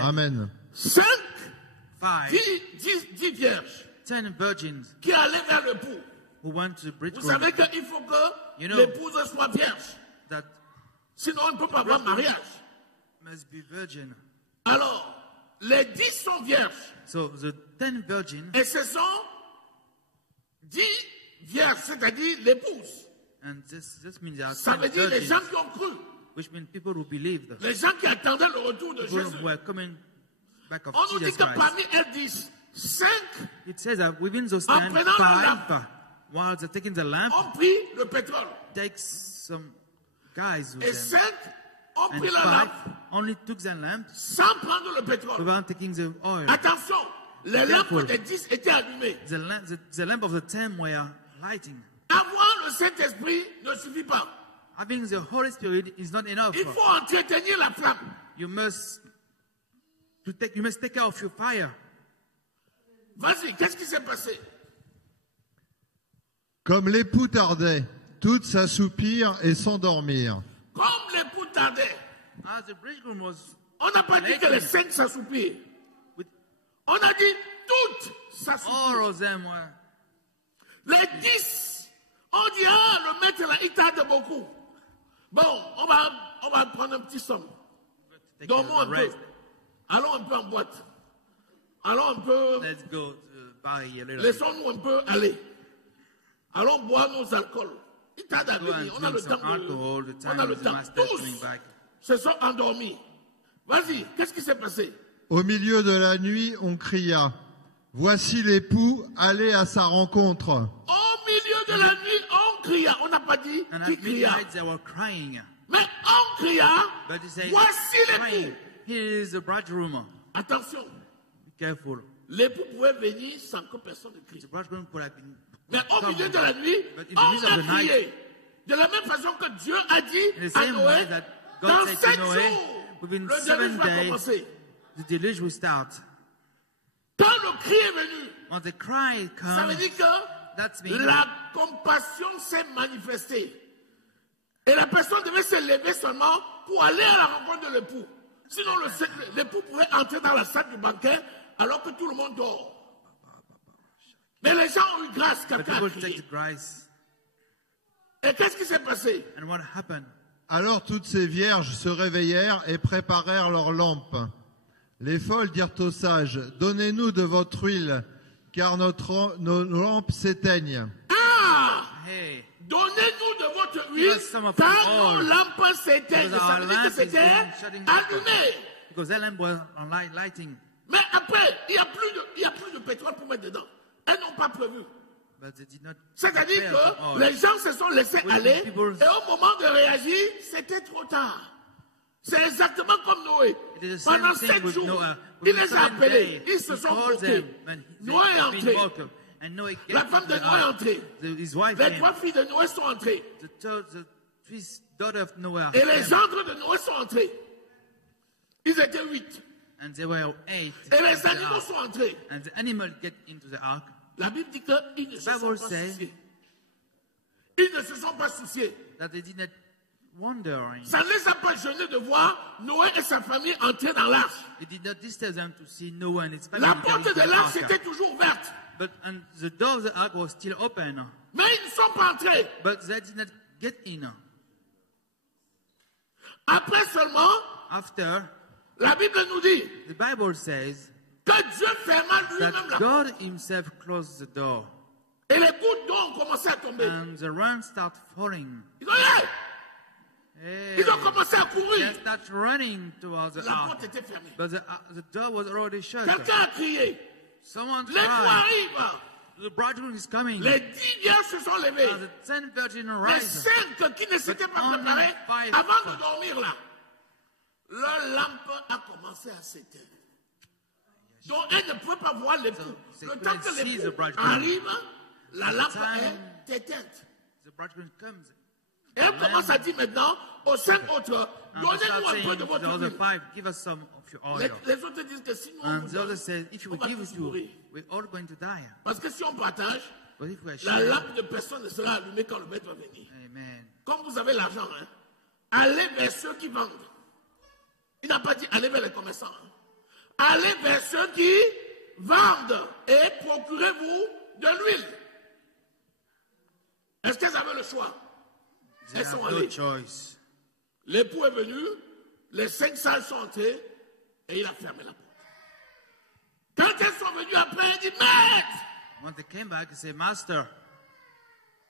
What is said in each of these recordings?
Amen. 10 vierges 10 virgins qui allaient vers l'époux. who went to Vous bridegroom. savez qu'il faut que l'épouse soit vierge. That Sinon, on ne peut pas avoir mariage. must be virgin. Alors, les 10 sont vierges. So the 10 virgins, Et ce sont 10 vierges, c'est-à-dire l'épouse. and this means there are Ça 10 veut dire les gens virgins, qui ont cru. which means people who believed. Les gens qui attendaient le retour de People Jésus. who were coming back of On nous dit Jesus que Christ. parmi elles 10, 5 It says that within those En 10, prenant la 5, while they're taking the lamp, ont pris le pétrole. takes some guys with Et them. 5 ont And pris la 5 lampe only took the lamp sans prendre le pétrole. without taking the oil. Attention, les lampes Careful. des 10 étaient allumées. The lamp of the 10 were lighting. Avoir le Saint-Esprit ne suffit pas. Having the Holy Spirit is not enough. Il faut entretenir la flamme. You must take care of your fire. Vas-y, qu'est-ce qui s'est passé? Comme l'époux tardait, toutes s'assoupirent et s'endormirent. Comme l'époux tardait, As the bridegroom was, on n'a pas dit que les 5 s'assoupirent. On a dit toutes all s'assoupirent. of them were. Les 10, on dit, ah, le maître là, il tarde beaucoup. Bon, on va prendre un petit somme. Take Dormons un the peu. rest. Allons un peu en boîte. Allons un peu, Let's go to Paris a little bit. laissons-nous un peu aller. Allons boire nos alcools. Il tarde à Go and venir. On a le drink some temps. alcohol. The On time a le is the temps. master Tous coming back. se sont endormis. Vas-y, qu'est-ce qui s'est passé? Au milieu de la nuit, on cria, « Voici l'époux, allez à sa rencontre. Au milieu de la nuit, on cria. On n'a pas dit And qui at cria. midnight they were crying. Mais on cria. But he said, Voici crying. l'époux. Here is the bridegroom. Attention, Be careful. l'époux pouvait venir sans que personne ne crie. The bridegroom could have been Mais au come, milieu de la nuit, but in the on midst a of the night, crié. De la même façon que Dieu a in dit the à same way Noé, that dans God said 7 to Noé, jours, within le 7 déluge va days, commencer. the deluge will start. Quand le cri est venu, When the cry ça veut comes, dire que that's mean la compassion s'est manifestée. Et la personne devait se lever seulement pour aller à la rencontre de l'époux. Sinon, l'époux pouvait entrer dans la salle du banquet alors que tout le monde dort. Mais les gens ont eu grâce, but quelqu'un a people take crié. the grace. Et qu'est-ce qui s'est passé? And what happened? » Alors toutes ces vierges se réveillèrent et préparèrent leurs lampes. Les folles dirent aux sages, « Donnez-nous de votre huile, car nos lampes s'éteignent. » Ah! Hey, Donnez-nous de votre huile, Give us some of car your nos oil. lampes s'éteignent. Because Ça our veut dire que lamp is c'était being shutting down. allumé. because that lamp was on lighting. Mais après, il n'y a plus de pétrole pour mettre dedans. Elles n'ont pas prévu. But they did not C'est-à-dire prepare the que oil. les gens se sont laissés When aller people- et au moment de réagir, c'était trop tard. C'est exactement comme Noé. It is the same Pendant thing 7 with jours, Noah. il Within les a 7 appelés. days, Ils se he sont called bloqués. them when Noé est they had been entré. woken. And Noah came La femme to de the Noé est ark. entrée. His wife Les came. 3 filles de Noé sont entrées. The three daughters of Noah Et les came. gendres de Noé sont entrés. Ils étaient 8. And there were 8. Et les animaux sont entrés. And the animal get into the ark. La Bible dit qu'ils ne se sont Bible pas says- souciés. Ils ne se sont pas souciés. That they did not wondering. Ça ne les a pas gênés de voir Noé et sa famille entrer dans l'arche. It did not disturb them to see Noah and his family La getting porte into de the l'arche ark. était toujours ouverte. But and the door of the ark was still open. Mais ils ne sont pas entrés. But they did not get in. Après seulement, After, la Bible nous dit the Bible says que Dieu ferma that lui-même la porte. God himself closed the door. Et les gouttes d'eau ont commencé à tomber. And the rain started falling. Ils ont, hey! Hey, Ils ont commencé à they courir. started running towards the La ark. porte était fermée. But the door was already shut. Quelqu'un a crié. Someone L'époux cried, arrive. the bridegroom is coming. Les 10 vierges se sont levées. And the 10 virgins Les arise. 5 qui ne s'étaient pas only préparés 5 avant de dormir là, leur lampe a commencé à s'éteindre. Donc elles ne pouvaient pas voir l'époux. So, Le they temps que couldn't see the l'époux bridegroom. arrive, la lampe time- est éteinte. The bridegroom comes. Et elle commence à dire maintenant aux 5 autres, And they donnez-nous start un peu saying de to the votre other huile. 5, give us some of your oil. Les autres disent que si nous on And vous the other donne, says, if on we va give tous it to you, mourir. we're all going to die. Parce que si on partage, But if we are la sharing, lampe de personne ne sera allumée quand le maître va venir. amen. Comme vous avez l'argent, hein, allez vers ceux qui vendent. Il n'a pas dit allez vers les commerçants. Hein. Allez vers ceux qui vendent et procurez-vous de l'huile. Est-ce qu'elles avaient le choix? They Elles sont have no allées. choice. L'époux est venu, les 5 salles sont entrées et il a fermé la porte. Quand elles sont venues après, il dit maître, When they came back, they said, Master,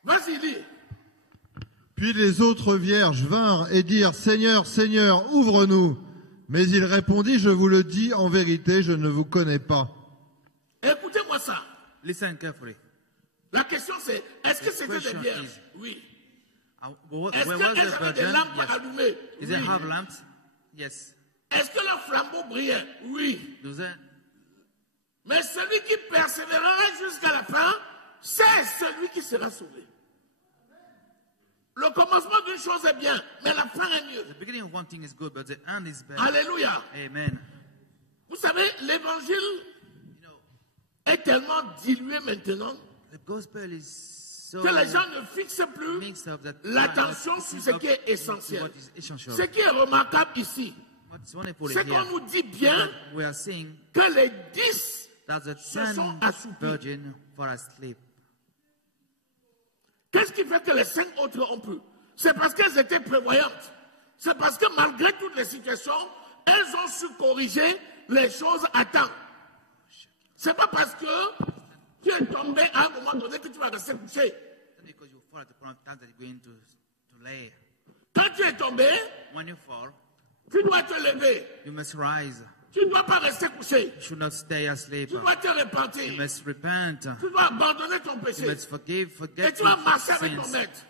vas-y, lis. Puis les autres vierges vinrent et dirent, Seigneur, Seigneur, ouvre-nous. Mais il répondit, je vous le dis en vérité, je ne vous connais pas. Écoutez-moi ça. listen carefully. La question c'est, est-ce que c'était des question vierges? is- Oui. Where Est-ce was qu'elles the avaient des virgin? lampes Yes. allumées? Did they Oui. have lamps? Yes. Est-ce que leur flambeau brillait? Oui. Do they? Mais celui qui persévérera jusqu'à la fin, c'est celui qui sera sauvé. Le commencement d'une chose est bien, mais la fin est mieux. The beginning of one thing is good, but the end is better. Alléluia. Amen. Vous savez, l'évangile You know, est tellement dilué maintenant the gospel is so que les gens ne fixent plus mixed up that l'attention sur ce qui est to essentiel. what is essential. Ce qui est remarquable ici, What's wonderful c'est here, qu'on nous dit bien we are seeing que les 10 that the se sont 10 assoupis. virgin fall asleep. Qu'est-ce qui fait que les 5 autres ont pu? C'est parce qu'elles étaient prévoyantes. C'est parce que malgré toutes les situations, elles ont su corriger les choses à temps. C'est pas parce que tu es tombé à un moment donné que tu vas rester couché. Not because you fall at the point of time that you're going to lay. Quand tu es tombé, When you fall, tu dois te lever. you must rise. Tu ne dois pas rester couché. You should not stay asleep. Tu dois te repentir. You must repent. Tu dois abandonner ton You péché. must forgive, Et forget tu vas your marcher avec ton sins, maître.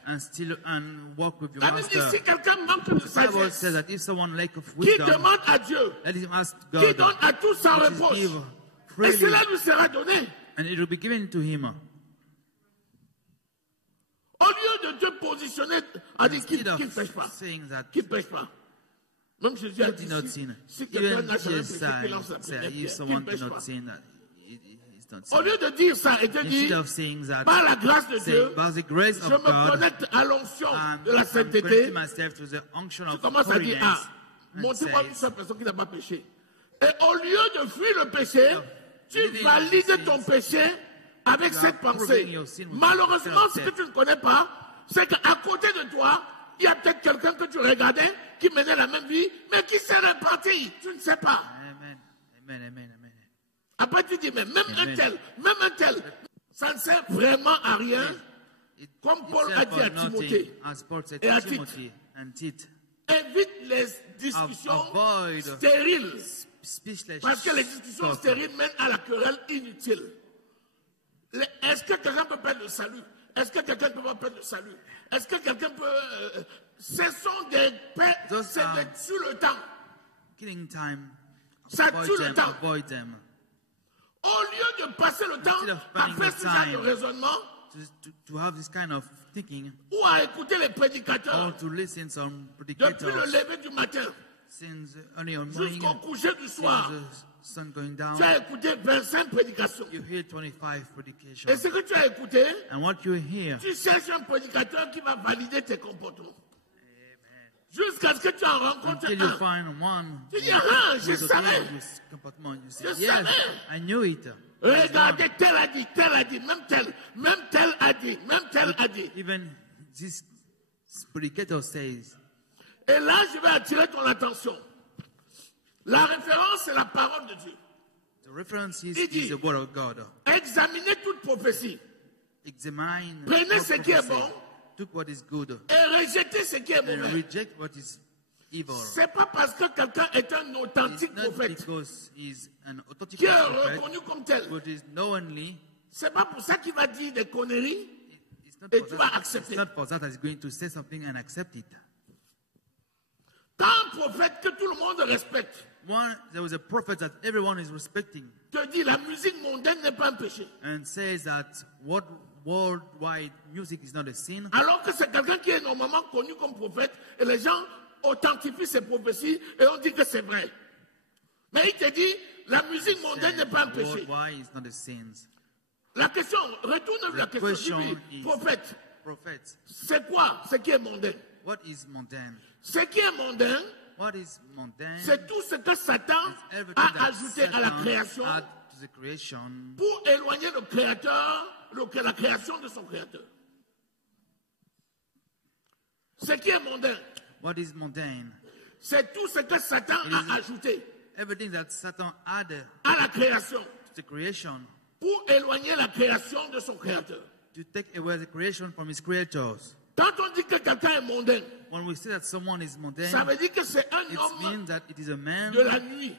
and walk with your La Bible dit, master. si quelqu'un manque de The Bible says sagesse, that if someone lack of qui wisdom, demande à Dieu, let him ask qui God, donne à tous sans which is reproche, give et freely, cela lui sera donné. and it will be given to him. Au lieu de te positionner, à dire qu'il Instead ne pêche of pas, saying that qu'il ne pêche pas. Même Jésus a he dit, did not si, sin, si quelqu'un even n'a jamais his péché, qu'il lance la son première said, pierre, if qu'il ne someone did pêche not pas. sin, that he's not Au sin. lieu de dire ça et de Instead dire, of saying that, par la grâce de say, Dieu, by the grace je of me God, connecte à l'onction de la I'm sainteté, connecting myself to the unction tu of commences à dire, ah, holiness, and montrez-moi une says, seule personne qui n'a pas péché. Et au lieu de fuir le péché, tu living valides sins, ton péché avec you cette are proving pensée. your sin with Malheureusement, the ce que tu ne connais pas, c'est qu'à côté de toi, il y a peut-être quelqu'un que tu regardais qui menait la même vie, mais qui s'est repenti. Tu ne sais pas. Amen, amen, amen, amen. Après, tu dis, mais même un Amen. tel, ça ne sert vraiment à rien. It- Comme it Paul said a dit for à nothing, Timothée as Paul said et à to Tite. Timothy and Tite, Évite les discussions avoid stériles. speechless Parce que les discussions talk. stériles mènent à la querelle inutile. Est-ce que quelqu'un peut perdre le salut? Est-ce que quelqu'un peut pas perdre le salut? Est-ce que quelqu'un peut... ce sont des paix, Those c'est are- des tue le temps. Killing time. Ça Avoid tue le them, temps. avoid them. Au lieu de passer le temps Instead of à spending faire the ce genre de time raisonnement To have this kind of thinking, ou à écouter les or prédicateurs to listen some depuis le predicators lever du matin since early on morning jusqu'au coucher du soir. since the sun going down. Tu as écouté 25 prédications. You hear 25 predications. Et ce que tu as écouté, And what you hear, tu cherches un prédicateur qui va valider tes comportements. Jusqu'à ce que tu en rencontres until you un. find one Tu dis, ah, je who's savais. okay with this comportement, you say, Je yes, savais. I knew it. Regardez, tel a dit, même tel a dit, même tel a dit. Even this predicator says, Et là, je vais attirer ton attention. La référence, c'est la parole de Dieu. the reference Il is dit, the word of God. examinez toute prophétie Examine Prenez all ce qui est prophecy, bon. took what is good, et rejetez ce qui est and mauvais. reject what is evil. C'est pas parce que quelqu'un est un It's authentique not prophète because he's an authentic qui est prophet, reconnu comme tel. but is knowingly. C'est pas pour ça qu'il va dire des conneries. It's not Et for tu that- vas accepter. it's not for that he's going to say something and accept it. Quand un prophète que tout le monde respecte There was a prophet that everyone is respecting te dit la musique mondaine n'est pas un péché. and says that worldwide music is not a sin. Alors que c'est quelqu'un qui est normalement connu comme prophète et les gens authentifient ses prophéties et on dit que c'est vrai. Mais il te dit, la musique mondaine n'est pas un péché. Worldwide is not a sin. La question, retourne la question, dis-lui, prophète, c'est quoi ce qui est mondain? What is mundane? Ce qui est mondain, What is mundane? c'est tout ce que Satan Everything a that ajouté à la Satan création add to the creation pour éloigner le créateur, la création de son créateur. Ce qui est mondain, What is mundane? c'est tout ce que Satan a ajouté Everything that Satan added à la création to the creation pour éloigner la création de son créateur. to take away the creation from his creators. Quand on dit que quelqu'un est mondain, When we say that someone is mundane, ça veut dire que c'est un it homme means that it is a man. de la nuit.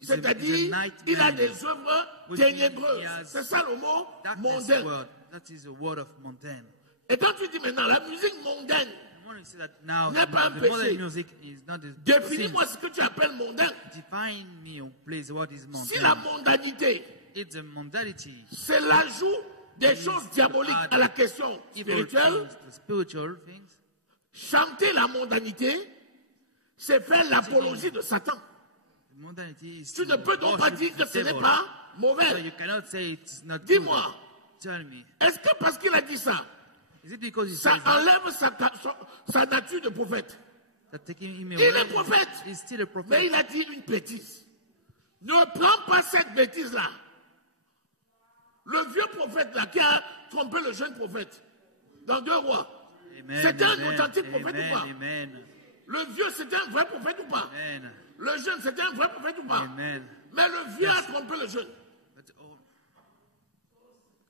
It's a C'est-à-dire, night il a man. des œuvres Which ténébreuses. he has C'est ça le mot Darkness mondain. word. That is a word of mundane. Et quand tu dis maintenant, la musique mondaine, When we say that now, N'est pas un the péché. modern music is not a sin. définis-moi ce que tu appelles mondain. Define me, oh, please, what is Si la mundane? mondanité, It's a mundanity. c'est l'ajout des choses diaboliques à la question Evil spirituelle, things, the spiritual things. chanter la mondanité, c'est faire l'apologie de Satan. The mundanity is Tu to ne peux donc pas worship dire que the ce n'est devil. pas So mauvais. you cannot say it's not good. Dis-moi, Tell me. est-ce que parce qu'il a dit ça, Is it because he ça says that, enlève sa nature de prophète? that taking him Il away est prophète, is still a prophet? mais il a dit une bêtise. Ne prends pas cette bêtise-là. Le vieux prophète là qui a trompé le jeune prophète dans 2 Rois, Amen, c'était un amen, authentique prophète amen, ou pas? Amen. Le vieux c'était un vrai prophète ou pas? Amen. Le jeune c'était un vrai prophète ou pas? Amen. Mais le vieux a trompé le jeune. But, oh,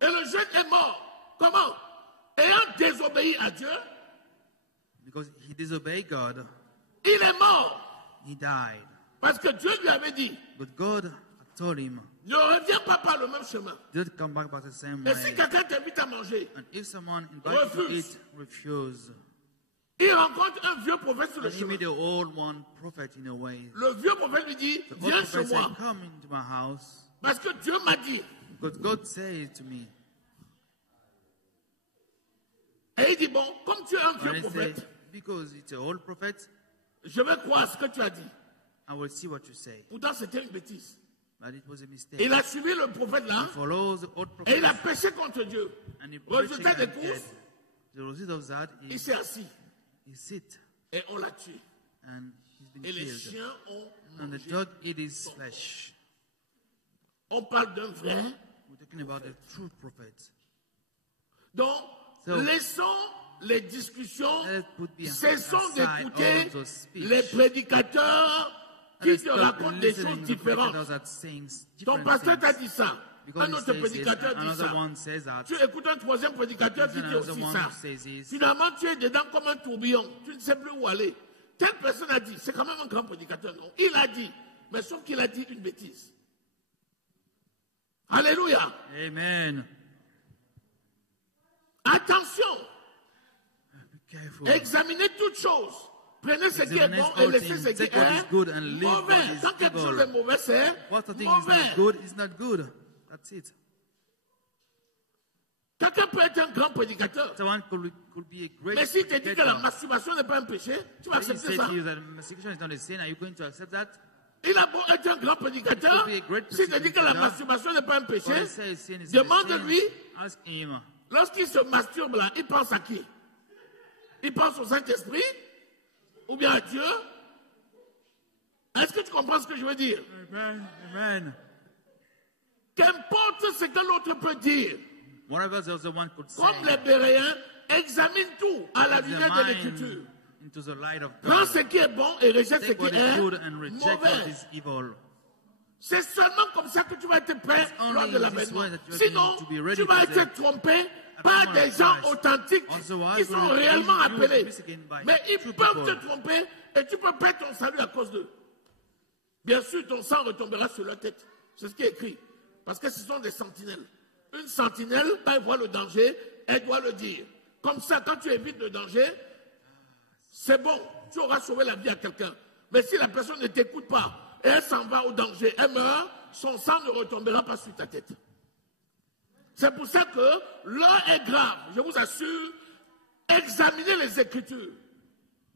Et le jeune est mort. Comment? Ayant désobéi à Dieu, because he disobeyed God, il est mort. he died. Parce que Dieu lui avait dit, But God told him, ne reviens pas par le même chemin. don't come back by the same Et si way. quelqu'un t'invite à manger, And if someone invites you to Refuse. eat, refuse. il rencontre un vieux prophète sur le And he chemin. made the old one prophet in a way. Le vieux prophète lui dit, The old viens prophet chez moi. said, come into my house. Parce que Dieu m'a dit. Because God said to me, Et il dit, bon, comme tu es un and vieux he said, prophète, because it's an old prophet, je vais croire ce que tu as dit. I will see what you say. Pourtant, c'était une bêtise. But it was a mistake. Il a suivi le prophète là, He follows the old et il a prophet. péché contre Dieu. And he preached Résultat des against courses, God. The result of that il is s'est assis he sit et on l'a tué. and he's been Et les killed. chiens ont And the mangé. dog ate his flesh. On parle d'un vrai. We're talking about a true prophet. Donc, So, laissons les discussions, let's put cessons aside d'écouter all those speech. les prédicateurs qui Let's te stop racontent des listening choses to différentes. predicators that saying Ton different pasteur t'a things. dit ça. Because Un he autre says this, prédicateur dit another ça. one says that. Tu écoutes un troisième prédicateur qui Then dit another aussi one ça. says this. Finalement, tu es dedans comme un tourbillon. Tu ne sais plus où aller. Telle personne a dit, c'est quand même un grand prédicateur, non? Il a dit, mais sauf qu'il a dit une bêtise. Alléluia. Amen. Attention. Be careful. Examinez toutes choses. Prenez ce qui est Examine bon et all laissez things. ce qui Take what is good and est leave what mauvais. is Quand quelque evil. chose est mauvais, c'est What the thing is mauvais. not good is not good. That's it. Quelqu'un peut être un grand prédicateur. Someone could be a great Mais s'il te dit que la predicator. masturbation n'est pas un péché, tu vas When he accepter said ça. to you that masturbation is not a sin, are you going to accept that? Il a beau être un grand prédicateur, He could be a great s'il te dit que la prédicateur. masturbation n'est pas un When péché, he says sin is not a demande-lui, sin, ask him. lorsqu'il se masturbe là, il pense à qui? Il pense au Saint-Esprit? Ou bien à Dieu? Est-ce que tu comprends ce que je veux dire? Amen. Amen. Qu'importe ce que l'autre peut dire, Whatever the other one could say, comme les Béréens, examine tout à la lumière de l'Écriture. examine into the light of Prends God. ce qui est bon et rejette ce Take qui what is est good and reject what mauvais. is evil. C'est seulement comme ça que tu vas être prêt only lors de in l'avènement. this way that you are Sinon, going to be ready tu vas to être say, trompé par des gens authentiques Otherwise, qui sont we will réellement be appelés. mistaken by Mais ils true peuvent people. te tromper et tu peux perdre ton salut à cause d'eux. Bien sûr, ton sang retombera sur leur tête. C'est ce qui est écrit. Parce que ce sont des sentinelles. Une sentinelle, quand elle voit le danger, elle doit le dire. Comme ça, quand tu évites le danger, c'est bon, tu auras sauvé la vie à quelqu'un. Mais si la personne ne t'écoute pas et elle s'en va au danger, elle meurt, son sang ne retombera pas sur ta tête. C'est pour ça que l'heure est grave. Je vous assure, examinez les Écritures.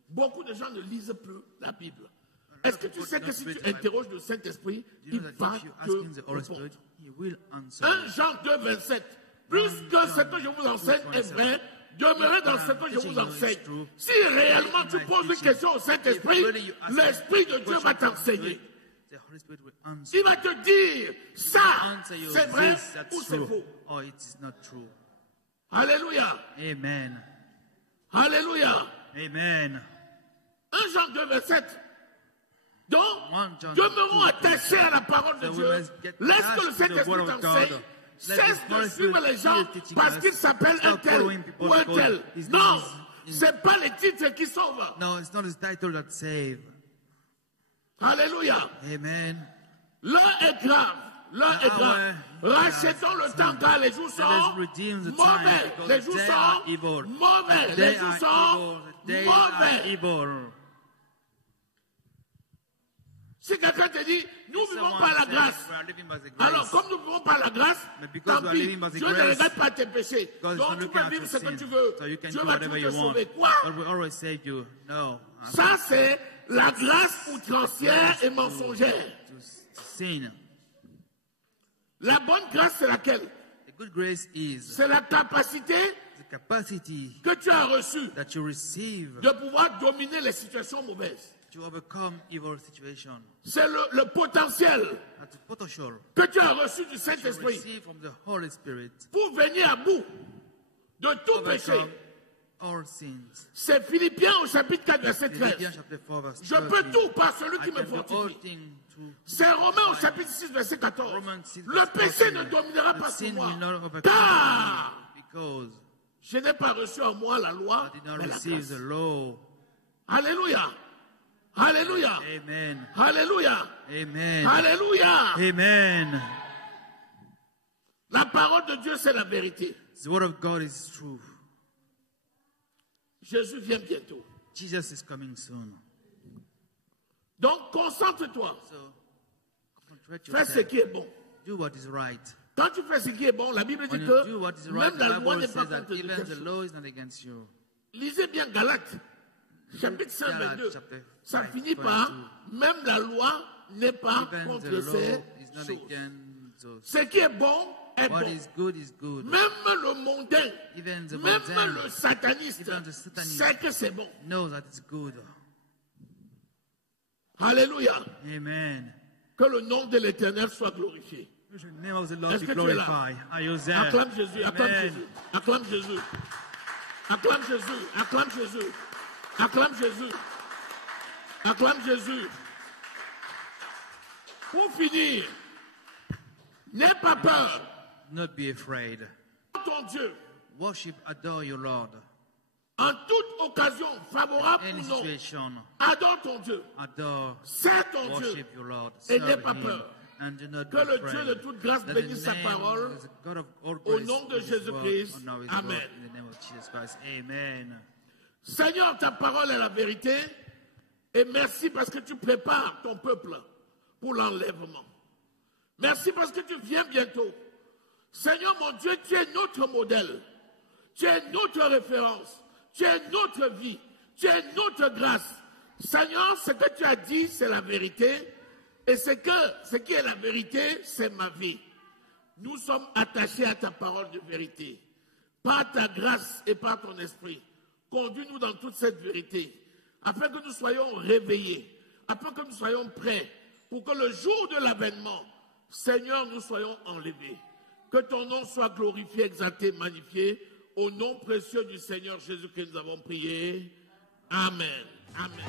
Beaucoup de gens ne lisent plus la Bible. Est-ce que tu sais que si tu interroges le Saint-Esprit, il va te répondre. 1 Jean 2, 27. Plus que ce que je vous enseigne est vrai, demeurez dans ce que je vous enseigne. Si réellement tu poses une question au Saint-Esprit, l'Esprit de Dieu va t'enseigner. Il va te dire, ça, c'est vrai ou c'est faux. Alléluia. Amen. Alléluia. Amen. 1 Jean 2, 27. Donc, demeurons attachés à la parole de Dieu. Laisse que le Saint-Esprit t'enseigne. Cesse de suivre les gens parce qu'ils s'appellent un tel ou un tel. Non, ce n'est pas les titres qui sauvent. No, it's not his title that save. Alléluia. Amen. L'heure est grave. L'heure est grave. Rachetons le temps car les jours sont mauvais. Les jours sont mauvais. Les jours sont mauvais. Si quelqu'un te dit, nous ne vivons pas la grâce. Alors, comme nous ne vivons pas la grâce, tant pis, Dieu ne regarde pas tes péchés. Donc, tu peux vivre ce que tu veux. Dieu va toujours te sauver. Quoi? Ça, c'est la grâce outrancière et mensongère. La bonne grâce, c'est laquelle? C'est la capacité que tu as reçue de pouvoir dominer les situations mauvaises. To overcome evil situation. C'est le potentiel que tu as reçu du Saint-Esprit pour venir à bout de tout péché. C'est Philippiens au chapitre 4, verset 13. Je peux tout par celui qui me fortifie. C'est Romains au chapitre 6, verset 14. Le péché ne dominera pas sur moi. Car je n'ai pas reçu en moi la loi, mais la grâce. Alléluia. Alléluia. Amen. Alléluia. Amen. Alléluia. Amen. La parole de Dieu, c'est la vérité. The word of God is true. Jésus vient bientôt. Jesus is coming soon. Donc, concentre-toi. So, fais ce qui est bon. Do what is right. Quand tu fais ce qui est bon, la Bible dit que même la loi n'est pas contre toi. Lisez bien Galates. Chapitre 5, 22, ça finit par même la loi n'est pas contre ces choses. Ce qui est bon est bon. Même le mondain, même le sataniste sait que c'est bon. Alléluia. Amen. Que le nom de l'Éternel soit glorifié. Est-ce que tu es là? Acclame Jésus, acclame Jésus, acclame Jésus, acclame Jésus, acclame Jésus. Acclame Jésus. Acclame Jésus. Pour finir, n'aie pas peur. Not be afraid. Ton Dieu. Worship, adore your Lord. En toute occasion favorable ou non, adore ton Dieu. Adore. Sers ton Dieu. Your Lord. Et n'aie pas peur. And do not que le Dieu de toute grâce bénisse sa parole. Au nom de Jésus-Christ. Amen. Amen. Seigneur, ta parole est la vérité et merci parce que tu prépares ton peuple pour l'enlèvement. Merci parce que tu viens bientôt. Seigneur mon Dieu, tu es notre modèle, tu es notre référence, tu es notre vie, tu es notre grâce. Seigneur, ce que tu as dit, c'est la vérité et ce qui est la vérité, c'est ma vie. Nous sommes attachés à ta parole de vérité, par ta grâce et par ton esprit. Conduis-nous dans toute cette vérité, afin que nous soyons réveillés, afin que nous soyons prêts, pour que le jour de l'avènement, Seigneur, nous soyons enlevés. Que ton nom soit glorifié, exalté, magnifié, au nom précieux du Seigneur Jésus que nous avons prié. Amen. Amen.